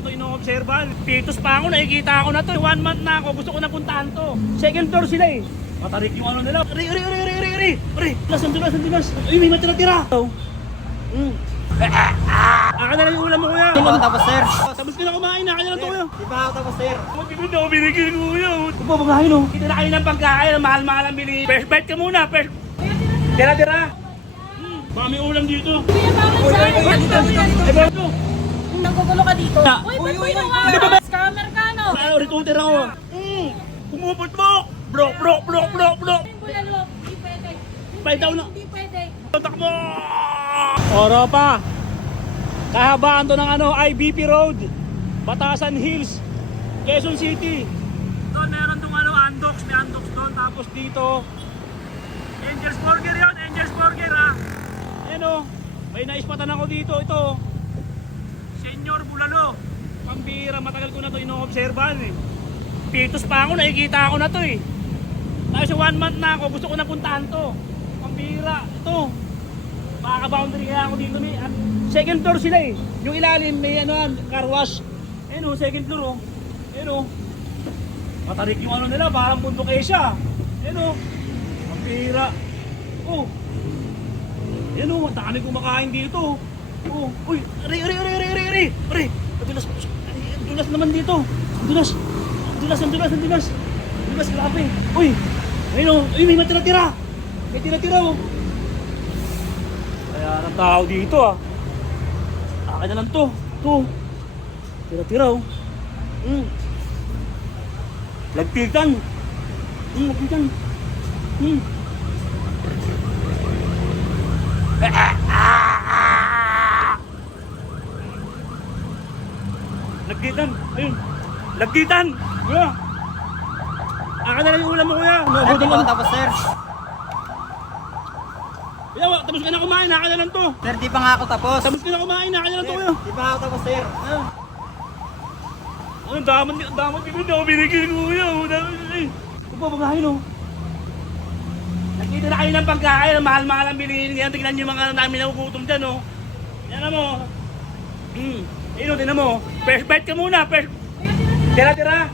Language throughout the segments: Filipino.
na to ino-obserban. Pitos pa ako, nakikita ko na to. 1 month na ako, gusto ko na puntahan to. Second floor sila eh. Matarik yung ano nila. Ri. Dulas. Ay, may matira-tira. Aka na lang yung ulam mo, kuya. Hindi pa ako tapos, sir. Tapos ka na kumain, aka na lang to, kuya. Hindi pa ako tapos, sir. Magpipid ako binigyan, kuya. Ito po, pagkain o. Kita na kayo ng pagkain, mahal-mahal ang bilhin. First bite ka muna, first. Tira. Baka may ulam dito. Kuya, bakit sa'yo? Eh, ba ito? Nanggugulo ka dito. Na. Uy, ba't mo Hindi ba inuwa? ba- Scammer ka, no? Ano, rituter ako. Pumupot mo. Bro. Yung bulalo, hindi pwede. Paitaw na. Hindi pwede. Tatak mo. Oro pa. Kahabaan to ng ano, IBP Road. Batasan Hills. Quezon City. Doon meron tong ano, Andox. May Andox doon. Tapos dito, Angel's Burger yun. Angel's Burger ha. Ayan o. May naispatan ako dito. Ito. Senyor Bulalo. Pambira. Matagal ko na to ino-observan eh. Pitos pa ako. Nakikita ko na to eh. Tapos 1 month na ako. Gusto ko na puntahan to. Pambira. Ito. Makaka-boundary kaya ako dito ni. At second floor sila eh. Yung ilalim may ano, car wash. Ayun o. Second floor o. Ayun o. Matarik yung ano nila. Parang bundok siya. Ayun o. Pambira. Oh. Yan o, ang dami kumakain dito. Oh, uy, ari. Dulas naman dito. Dulas, grabe. Uy, ayun o, uy, may matira-tira. May tira-tira o. Kaya ng tao dito ah. Akin na lang to. Ito. Tira-tira o. Lagpitan. Lagpitan. Lagkitan, ayun. Lagkitan. Kuya. Aka na lang yung ulam mo, kuya. Sir, hindi pa ako tapos, sir. Kuya, tapos ka na kumain, aka na lang to. Sir, di pa nga ako tapos. Tapos ka na kumain, aka na lang to, kuya. Di pa ako tapos, sir. Ang damat dito na ako binigyan, kuya. Ito po, pagkain o. Nakita na kayo ng pagkain, mahal-mahal ang bilihin. Yan, tignan nyo yung mga namin na ugutom dyan, o. Yan na mo. Ayun, tignan mo. First bite ka muna, first. Tira.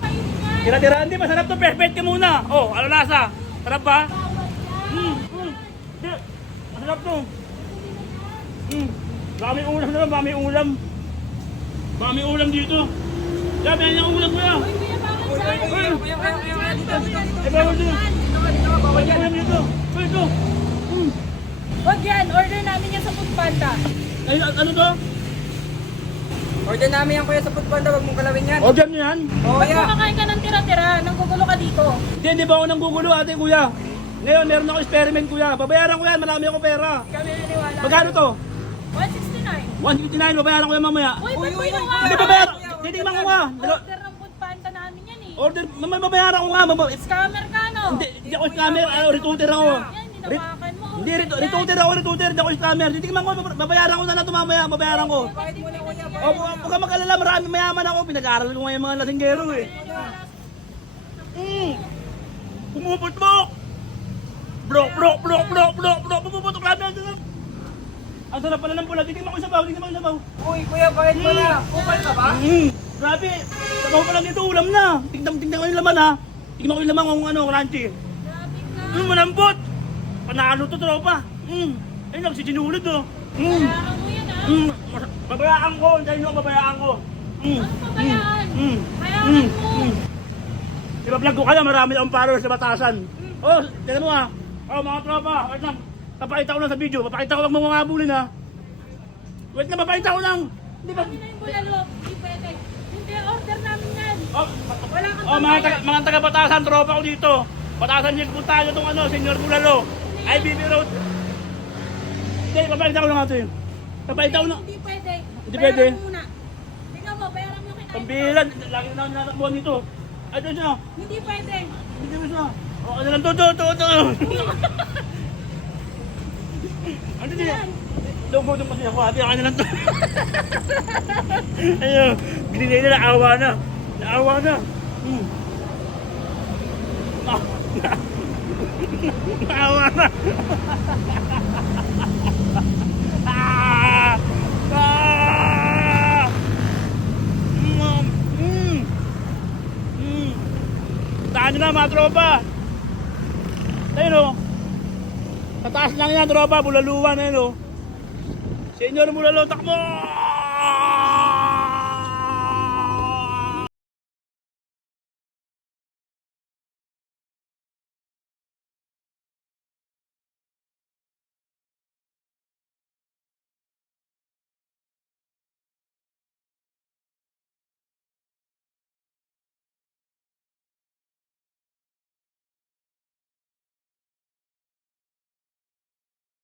Hindi, masarap to. First bite ka muna. Oh, ano lasa? Sarap ba? Hindi. Masarap to. Baka may ulam naman, baka may ulam dito. Sabi yan yung ulam, kuya. Uy, kuya, bakit sa'yo? Eh, bawal dito. Bawal ulam dito. Ito. Wag yan, order namin yan sa Foodpanda. Ay, ano to? Order namin yan, kuya, sa Foodpanda. Huwag mong kalawin yan. Order nyo yan? Oo, Ba't kuya. kumakain ka ng tira-tira? Nanggugulo ka dito. Hindi ba ako nang gugulo, ate, kuya? Ngayon, meron ako experiment, kuya. Babayaran ko yan, marami ako pera. Kami naniwala. Magkano to? 169. 159, babayaran ko yan mamaya. Uy, ba't mo inuwa? Hindi, babayaran. Titignan ko nga. Order ng Foodpanda namin yan eh. Order, mamaya babayaran ko nga. Scammer ka, no? Hindi ako scammer, rituter ako. Yan, hinawakan mo. Hindi, rituter ako, hindi ako scammer. Titignan ko, babayaran ko na ito mamaya, babayaran ko. Bakit mo na, kuya? O, huwag ka mag-alala, marami mayaman ako. Pinag-aaral ko nga yung mga lasinggero eh. Pumupot mo! Bro, pumupot ka na. Ang sarap pala ng pula, titignan ko yung sabaw, Uy, kuya, bakit mo na? Kupal ka ba? Grabe, sabaw pa lang dito, ulam na. Tignan ko yung laman ha. Tignan ko yung laman kung ano, crunchy. Grabe ka. Malambot. Panalo to, tropa. Ayun, nagsisinulid oh. Kailangan mo yan, ah. Babayaan ko, dahil nyo babayaan ko. Ano pabayaan? Kailangan mo. Iba-vlog ko kaya, marami akong followers sa Batasan. Oh, tignan mo ha. Oh, mga tropa, wait lang. Papakita ko lang sa video, papakita ko lang mga ngabulin ha. Wait lang, papakita ko lang. Hindi ba? Kami na yung bulalo. Hindi pwede. Hindi, order namin yan. Oh, Wala kang oh mga taga Batasan, tropa ko dito. Batasan niyo, punta nyo itong ano, Senyor Bulalo. IBB Road. Hindi, papakita ko lang natin. Papakita ko lang. Hindi pwede. Hindi pwede. Bayaran mo muna. Tingnan mo, bayaran mo yung kinain. Pambilan, lagi na natakbuhan dito. Ay, ito siya. Hindi pwede. Hindi mo siya. O, ano lang to. Ano din? Logo doon kasi ako, ate, ano lang to. Ayun, binigay na, naawa na. Naawa na. Naawa na. mga tropa. Ayun o. Sa taas lang yan tropa, bulaluan ayun o. Senyor Bulalo, takbo!